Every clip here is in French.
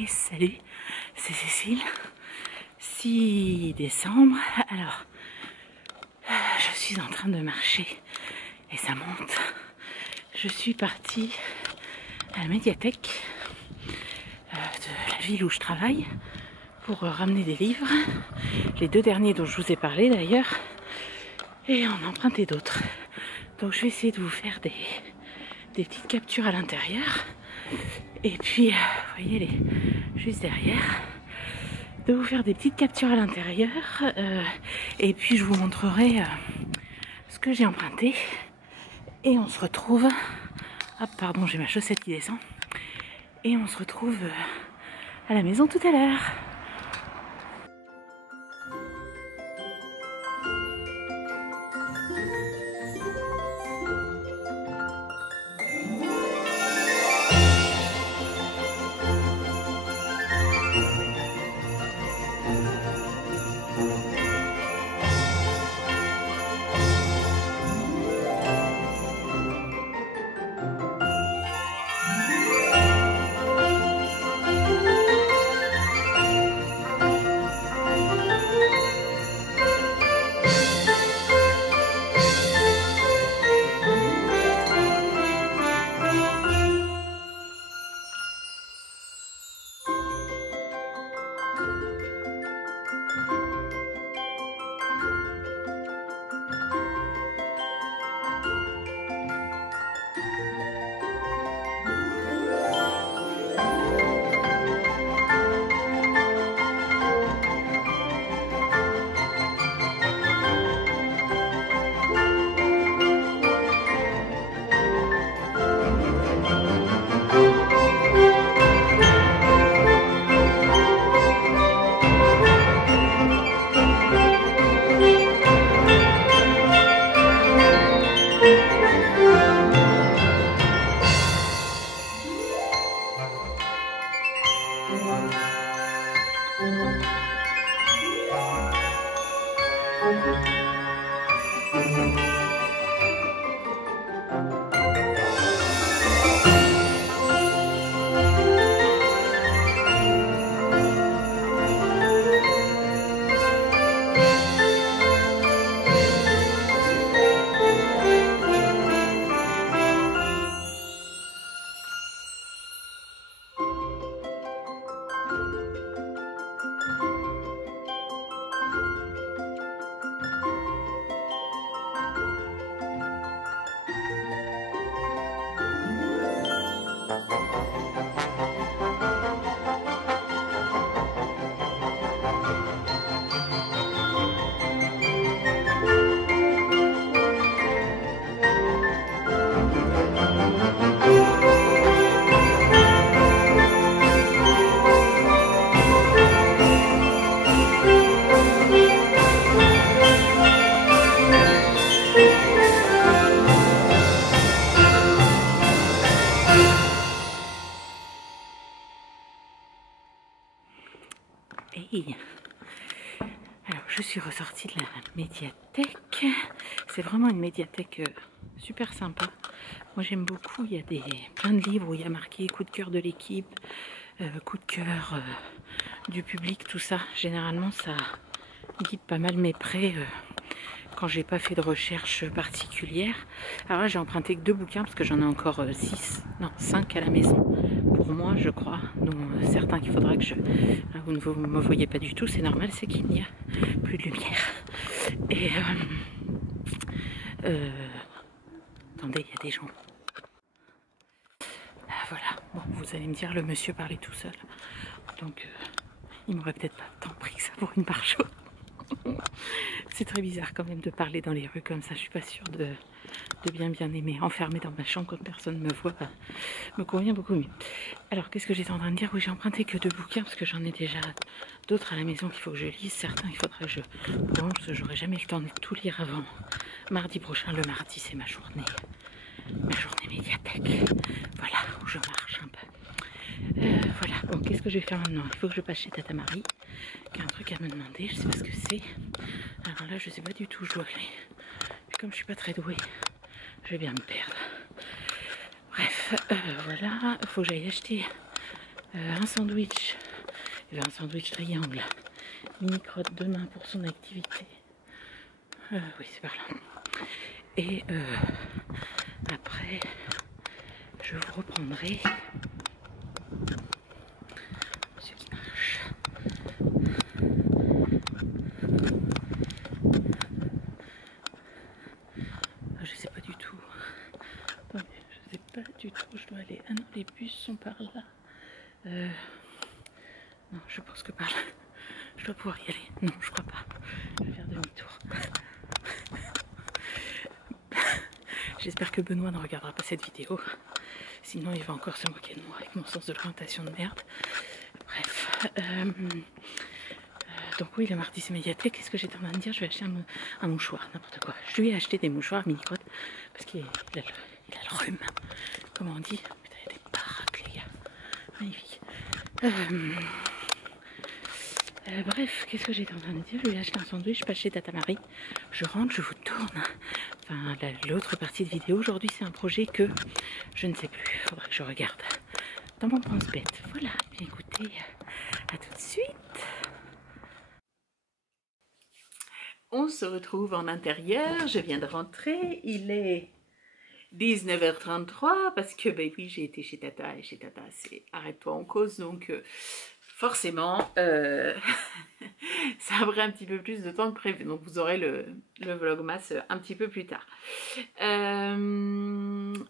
Et salut, c'est Cécile. 6 décembre. Alors, je suis en train de marcher et ça monte. Je suis partie à la médiathèque de la ville où je travaille pour ramener des livres. Les 2 derniers dont je vous ai parlé d'ailleurs. Et en emprunter d'autres. Donc je vais essayer de vous faire des petites captures à l'intérieur. Et puis, vous voyez, elle est juste derrière. De vous faire des petites captures à l'intérieur. Et puis, je vous montrerai ce que j'ai emprunté. Et on se retrouve... Ah, pardon, j'ai ma chaussette qui descend. Et on se retrouve à la maison tout à l'heure. Hey. Alors, je suis ressortie de la médiathèque. C'est vraiment une médiathèque super sympa. Moi, j'aime beaucoup. Il y a plein de livres où il y a marqué coup de cœur de l'équipe, coup de cœur du public, tout ça. Généralement, ça guide pas mal mes prêts quand j'ai pas fait de recherche particulière. Alors là, j'ai emprunté que 2 bouquins parce que j'en ai encore 5 à la maison. Pour moi, je crois, dont certains qu'il faudra que je... Là, vous ne me voyez pas du tout, c'est normal, c'est qu'il n'y a plus de lumière. Et... attendez, il y a des gens. Voilà, bon, vous allez me dire, le monsieur parlait tout seul. Donc, il m'aurait peut-être pas tant pris que ça pour une marche. C'est très bizarre quand même de parler dans les rues comme ça, je suis pas sûre de bien aimer. Enfermée dans ma chambre quand personne ne me voit, me convient beaucoup mieux. Alors qu'est-ce que j'étais en train de dire? Oui, j'ai emprunté que 2 bouquins parce que j'en ai déjà d'autres à la maison qu'il faut que je lise. Certains il faudrait que je prolonge parce que j'aurai jamais le temps de tout lire avant mardi prochain. Le mardi c'est ma journée médiathèque. Voilà, où je marche un peu. Voilà, bon, qu'est-ce que je vais faire maintenant? Il faut que je passe chez Tata Marie, qui a un truc à me demander, je sais pas ce que c'est. Alors là, je sais pas du tout où je dois aller. Puis comme je suis pas très douée, je vais bien me perdre. Bref, voilà, il faut que j'aille acheter un sandwich, un sandwich triangle, mini crotte demain pour son activité. Oui, c'est par là. Et après, je vous reprendrai. Monsieur qui marche. Je sais pas du tout. Attendez, je sais pas du tout où je dois aller. Ah non, les bus sont par là. Non, je pense que par là. Je dois pouvoir y aller. Non, je crois pas. Je vais faire demi-tour. J'espère que Benoît ne regardera pas cette vidéo. Sinon, il va encore se moquer de moi avec mon sens de l'orientation de merde. Bref. Donc oui, le mardi c'est médiathèque. Qu'est-ce que j'étais en train de dire? Je vais acheter un mouchoir, n'importe quoi. Je lui ai acheté des mouchoirs mini-crottes parce qu'il a le rhume. Comment on dit? Putain, il y a des baraques, les gars. Magnifique. Bref, qu'est-ce que j'étais en train de dire? Je lui ai acheté un sandwich, pas chez Tata Marie. Je rentre, je vous tourne. Enfin, l'autre partie de vidéo aujourd'hui, c'est un projet que je ne sais plus. Faudrait que je regarde dans mon pense-bête. Voilà, bien écoutez, à tout de suite. On se retrouve en intérieur, je viens de rentrer, il est 19h33 parce que, ben oui, j'ai été chez Tata et chez Tata, c'est arrête-toi en cause, donc forcément, ça a pris un petit peu plus de temps que prévu, donc vous aurez le vlogmas un petit peu plus tard.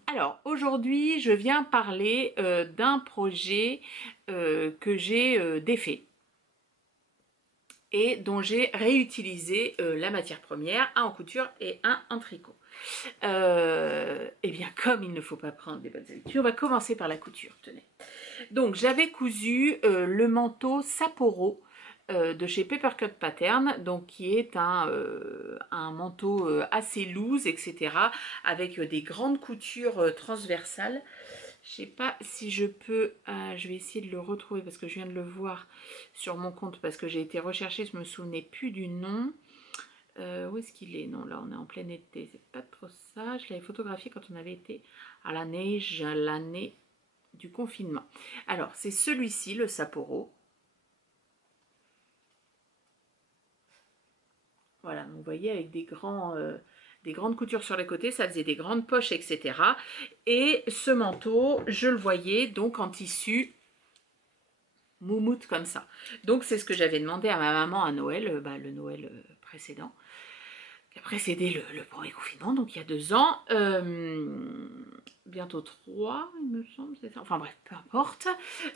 Alors, aujourd'hui, je viens parler d'un projet que j'ai défait et dont j'ai réutilisé la matière première, un en couture et un en tricot. Et bien, comme il ne faut pas prendre des bonnes habitudes, on va commencer par la couture, tenez. Donc, j'avais cousu le manteau Sapporo de chez Papercut Pattern, donc qui est un manteau assez loose, etc., avec des grandes coutures transversales. Je sais pas si je peux, je vais essayer de le retrouver parce que je viens de le voir sur mon compte parce que j'ai été rechercher, je me souvenais plus du nom. Où est-ce qu'il est? Non, là on est en plein été, c'est pas trop ça. Je l'avais photographié quand on avait été à la neige l'année du confinement. Alors c'est celui-ci, le Sapporo. Voilà, donc vous voyez avec des grandes coutures sur les côtés, ça faisait des grandes poches, etc. Et ce manteau, je le voyais donc en tissu moumoute comme ça. Donc c'est ce que j'avais demandé à ma maman à Noël, le Noël précédent, qui a précédé le premier confinement, donc il y a 2 ans, bientôt 3, il me semble, c'est ça. Enfin bref, peu importe.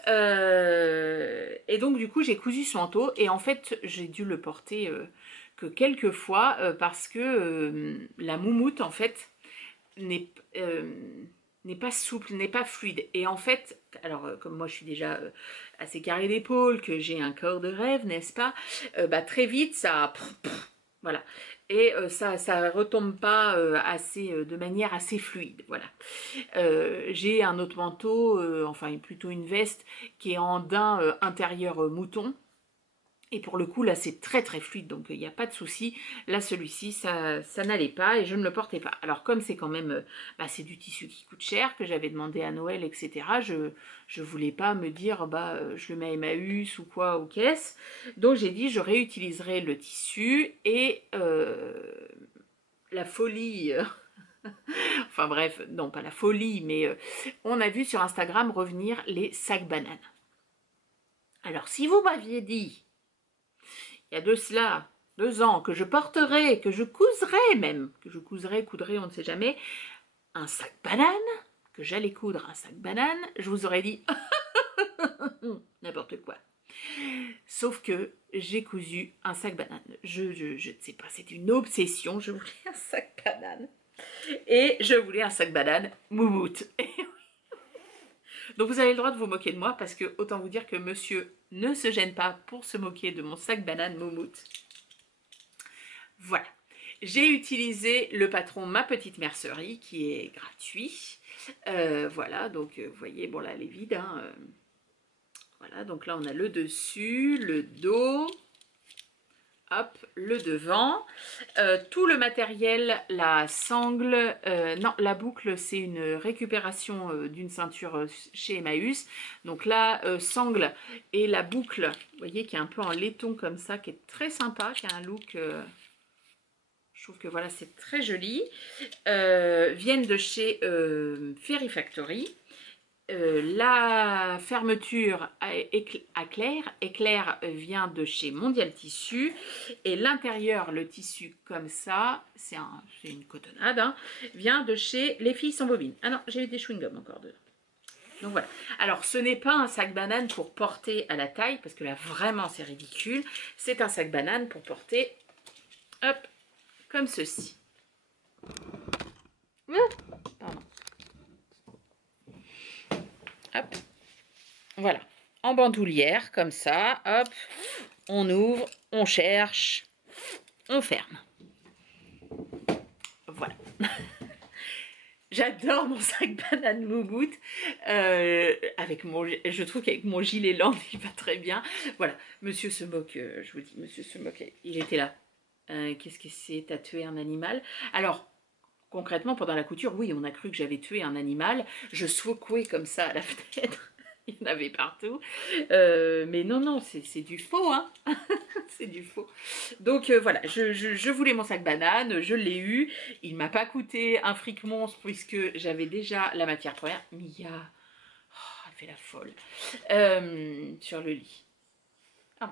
Et donc du coup j'ai cousu ce manteau et en fait j'ai dû le porter que quelques fois parce que la moumoute en fait n'est pas souple, n'est pas fluide. Et en fait, alors comme moi je suis déjà assez carré d'épaule, que j'ai un corps de rêve, n'est-ce pas, très vite ça... Voilà. Et ça retombe pas de manière assez fluide. Voilà. J'ai un autre manteau, enfin plutôt une veste, qui est en daim intérieur mouton. Et pour le coup, là, c'est très très fluide, donc il n'y a pas de souci. Là, celui-ci, ça n'allait pas et je ne le portais pas. Alors, comme c'est quand même, c'est du tissu qui coûte cher, que j'avais demandé à Noël, etc., je voulais pas me dire, je le mets à Emmaüs ou quoi, ou qu'est-ce. Donc, j'ai dit, je réutiliserai le tissu et la folie... enfin bref, non, pas la folie, mais on a vu sur Instagram revenir les sacs bananes. Alors, si vous m'aviez dit... il y a de cela 2 ans, que je porterai, que je couserai même, coudrai, on ne sait jamais, un sac banane, que j'allais coudre un sac banane, je vous aurais dit n'importe quoi. Sauf que j'ai cousu un sac banane. Je ne sais pas, c'est une obsession, je voulais un sac banane. Et je voulais un sac banane moumoute. Donc vous avez le droit de vous moquer de moi parce que autant vous dire que monsieur ne se gêne pas pour se moquer de mon sac banane moumoute. Voilà. J'ai utilisé le patron Ma Petite Mercerie qui est gratuit. Voilà, donc vous voyez, bon là elle est vide. Hein, voilà, donc là on a le dessus, le dos. hop, le devant. Tout le matériel, la sangle, non, la boucle, c'est une récupération d'une ceinture chez Emmaüs. Donc la sangle et la boucle, vous voyez, qui est un peu en laiton comme ça, qui est très sympa, qui a un look... je trouve que voilà, c'est très joli. Viennent de chez Fairy Factory. La fermeture éclair vient de chez Mondial Tissu et l'intérieur, le tissu comme ça, c'est une cotonnade, hein, vient de chez Les Filles sans bobine. Ah non, j'ai eu des chewing-gums encore dedans. Donc voilà. Alors ce n'est pas un sac banane pour porter à la taille, parce que là vraiment c'est ridicule. C'est un sac banane pour porter, hop, comme ceci. Pardon. Hop. Voilà, en bandoulière, comme ça, hop, on ouvre, on cherche, on ferme. Voilà. J'adore mon sac banane moumoute. Je trouve qu'avec mon gilet land, il va très bien. Voilà, monsieur se moque, je vous dis, monsieur se moque, il était là. Qu'est-ce que c'est? T'as tué un animal? Alors, concrètement, pendant la couture, oui, on a cru que j'avais tué un animal. Je secouais comme ça à la fenêtre. Il y en avait partout. Mais non, non, c'est du faux, hein. C'est du faux. Donc voilà, je voulais mon sac banane, je l'ai eu. Il m'a pas coûté un fric monstre puisque j'avais déjà la matière première. Mia, oh, elle fait la folle. Sur le lit. Oh,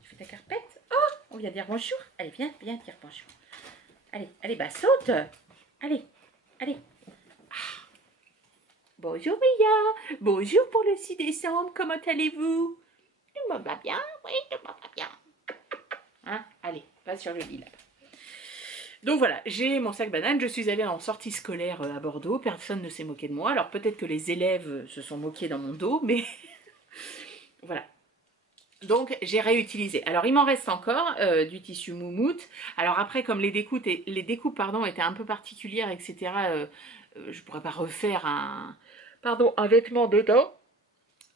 tu fais ta carpette? Oh, on vient dire bonjour. Allez, viens dire bonjour. Allez, allez, bah saute. Allez, allez. Bonjour Mia, bonjour pour le 6 décembre, comment allez-vous? Tout le monde va bien? Oui, tout le monde va bien. Hein? Allez, va sur le lit là. Donc voilà, j'ai mon sac banane, je suis allée en sortie scolaire à Bordeaux, personne ne s'est moqué de moi, alors peut-être que les élèves se sont moqués dans mon dos, mais voilà. Donc j'ai réutilisé. Alors il m'en reste encore du tissu moumoute. Alors après, comme les découpes étaient un peu particulières, etc., je pourrais pas refaire un vêtement dedans.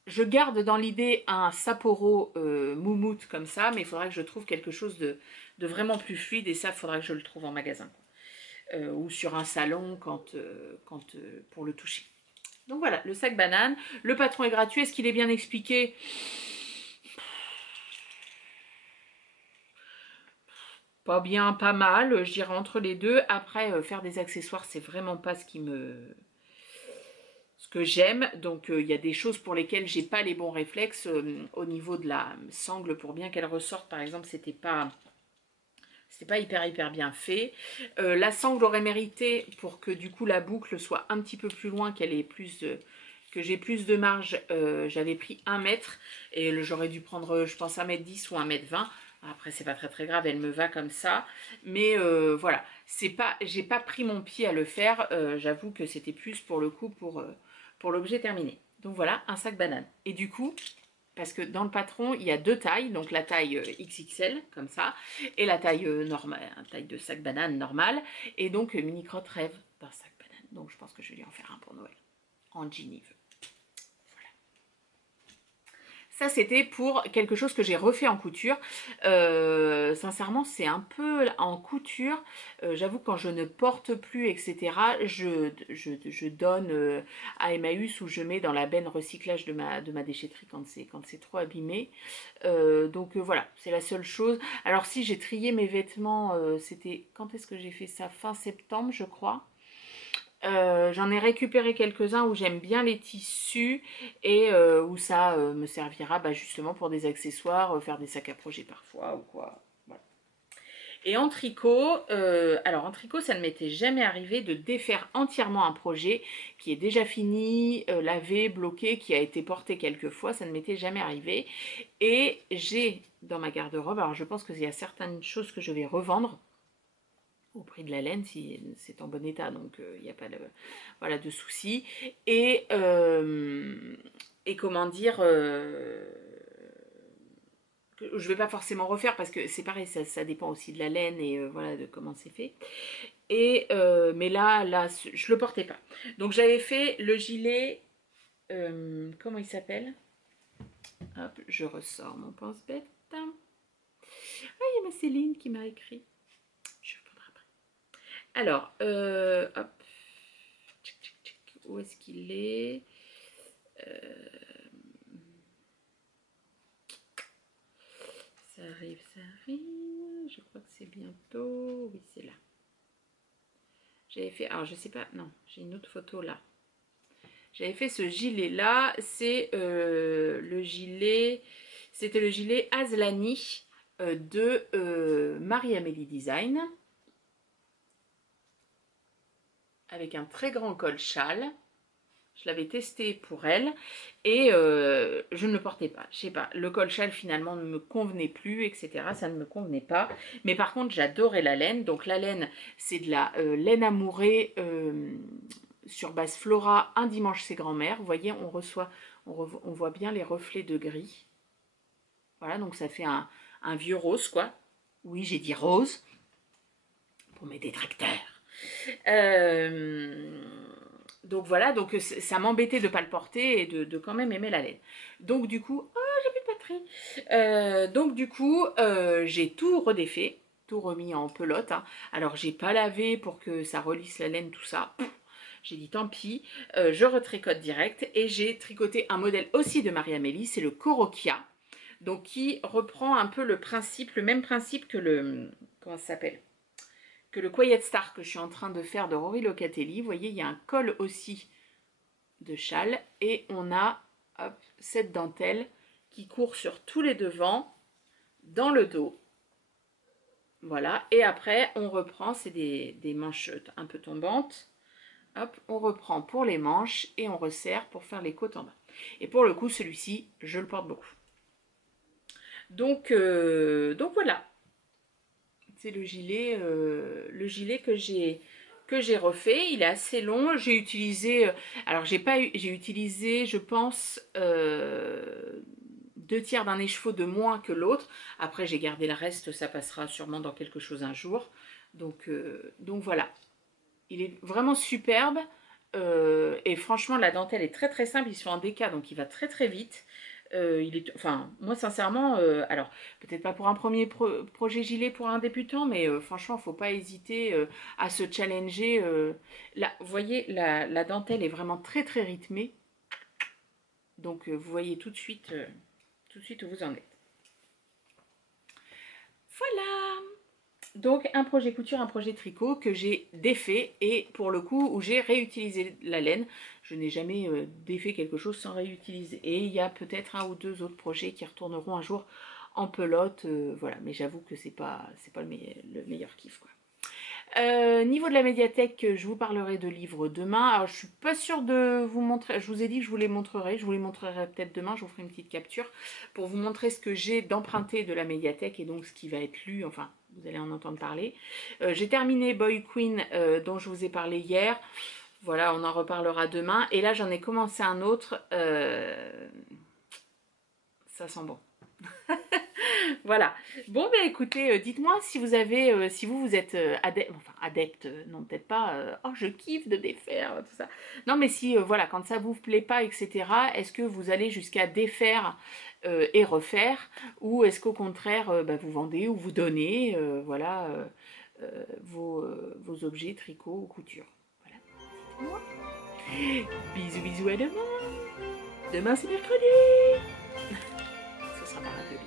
Je garde dans l'idée un Sapporo moumoute comme ça, mais il faudra que je trouve quelque chose de vraiment plus fluide, et ça, il faudra que je le trouve en magasin. Ou sur un salon pour le toucher. Donc voilà, le sac banane. Le patron est gratuit. Est-ce qu'il est bien expliqué? Pas bien, pas mal. Je dirais entre les deux. Après, faire des accessoires, c'est vraiment pas ce que j'aime. Donc il y a des choses pour lesquelles j'ai pas les bons réflexes. Au niveau de la sangle, pour bien qu'elle ressorte, par exemple, c'était pas hyper bien fait. La sangle aurait mérité, pour que du coup la boucle soit un petit peu plus loin, que j'ai plus de marge. J'avais pris 1 mètre et j'aurais dû prendre, je pense, 1,10 m ou 1,20 m. Après c'est pas très grave, elle me va comme ça. Mais voilà, j'ai pas pris mon pied à le faire. J'avoue que c'était plus pour le coup pour l'objet terminé. Donc voilà, un sac banane. Et du coup, parce que dans le patron, il y a 2 tailles, donc la taille XXL, comme ça, et la taille normale, taille de sac banane normale, et donc Mini Crotte rêve d'un sac banane. Donc je pense que je vais lui en faire un pour Noël, en Genive. Ça, c'était pour quelque chose que j'ai refait en couture. Sincèrement, c'est un peu en couture. J'avoue, quand je ne porte plus, etc., je donne à Emmaüs, ou je mets dans la benne recyclage de ma déchetterie quand c'est trop abîmé. Donc voilà, c'est la seule chose. Alors si j'ai trié mes vêtements, c'était... Quand est-ce que j'ai fait ça? Fin septembre, je crois. J'en ai récupéré quelques-uns où j'aime bien les tissus et où ça me servira justement pour des accessoires, faire des sacs à projet parfois ou quoi. Voilà. Et en tricot, alors en tricot, ça ne m'était jamais arrivé de défaire entièrement un projet qui est déjà fini, lavé, bloqué, qui a été porté quelques fois, ça ne m'était jamais arrivé. Et j'ai dans ma garde-robe, alors je pense qu'il y a certaines choses que je vais revendre au prix de la laine si c'est en bon état, donc il n'y a pas de souci. Et comment dire, je vais pas forcément refaire parce que c'est pareil, ça dépend aussi de la laine et voilà, de comment c'est fait. Et mais là je le portais pas, donc j'avais fait le gilet, comment il s'appelle? Hop, je ressors mon pense-bête. Ah, il y a ma Céline qui m'a écrit. Je répondrai après. Alors, hop. Où est-ce qu'il est, Ça arrive, ça arrive. Je crois que c'est bientôt. Oui, c'est là. J'avais fait. Alors, je sais pas. Non, j'ai une autre photo là. J'avais fait ce gilet là. C'est le gilet. C'était le gilet Aslani de Marie-Amélie Design. Avec un très grand col châle. Je l'avais testé pour elle et je ne le portais pas. Je sais pas, le col châle finalement ne me convenait plus, etc. Ça ne me convenait pas. Mais par contre, j'adorais la laine. Donc la laine, c'est de la laine amourée sur base Flora, un dimanche c'est grand-mère. Vous voyez, on voit bien les reflets de gris. Voilà, donc ça fait un vieux rose, quoi. Oui, j'ai dit rose pour mes détracteurs. Donc voilà, donc ça m'embêtait de ne pas le porter et de quand même aimer la laine. Donc du coup, oh j'ai plus de batterie. Donc du coup, j'ai tout redéfait, tout remis en pelote. Hein. Alors j'ai pas lavé pour que ça relisse la laine, tout ça. J'ai dit tant pis, je retricote direct et j'ai tricoté un modèle aussi de Marie-Amélie, c'est le Corokia. Donc qui reprend un peu le principe, le même principe que le, comment ça s'appelle, que le Quiet Star que je suis en train de faire de Rory Locatelli. Vous voyez, il y a un col aussi de châle et on a hop, cette dentelle qui court sur tous les devants, dans le dos. Voilà, et après on reprend, c'est des manches un peu tombantes. Hop, on reprend pour les manches et on resserre pour faire les côtes en bas. Et pour le coup, celui-ci, je le porte beaucoup. Donc voilà, c'est le gilet que j'ai refait. Il est assez long. J'ai utilisé, alors j'ai utilisé, je pense, 2/3 d'un écheveau de moins que l'autre. Après, j'ai gardé le reste. Ça passera sûrement dans quelque chose un jour. Donc voilà. Il est vraiment superbe. Et franchement, la dentelle est très très simple. Il se fait en déca, donc il va très très vite. Enfin, moi sincèrement, alors peut-être pas pour un premier projet gilet pour un débutant, mais franchement, faut pas hésiter à se challenger. Là, vous voyez, la dentelle est vraiment très très rythmée, donc vous voyez tout de suite où vous en êtes. Voilà. Donc un projet couture, un projet tricot que j'ai défait et pour le coup où j'ai réutilisé la laine. Je n'ai jamais défait quelque chose sans réutiliser. Et il y a peut-être un ou deux autres projets qui retourneront un jour en pelote. Voilà, mais j'avoue que c'est pas le meilleur kiff, quoi. Niveau de la médiathèque, je vous parlerai de livres demain. Alors, je suis pas sûre de vous montrer. Je vous ai dit que je vous les montrerai. Je vous les montrerai peut-être demain. Je vous ferai une petite capture pour vous montrer ce que j'ai d'emprunté de la médiathèque et donc ce qui va être lu. Enfin, vous allez en entendre parler. J'ai terminé Boy Queen dont je vous ai parlé hier. Voilà, on en reparlera demain. Et là, j'en ai commencé un autre. Ça sent bon. Voilà. Bon, ben écoutez, dites-moi si vous avez, si vous êtes adepte, non peut-être pas, oh je kiffe de défaire, tout ça. Non, mais si, voilà, quand ça vous plaît pas, etc., est-ce que vous allez jusqu'à défaire et refaire, ou est-ce qu'au contraire, bah, vous vendez ou vous donnez, voilà, vos objets tricot ou couture. Voilà, dites-moi. Bisous, bisous, à demain. Demain, c'est mercredi. Ce sera par l'atelier.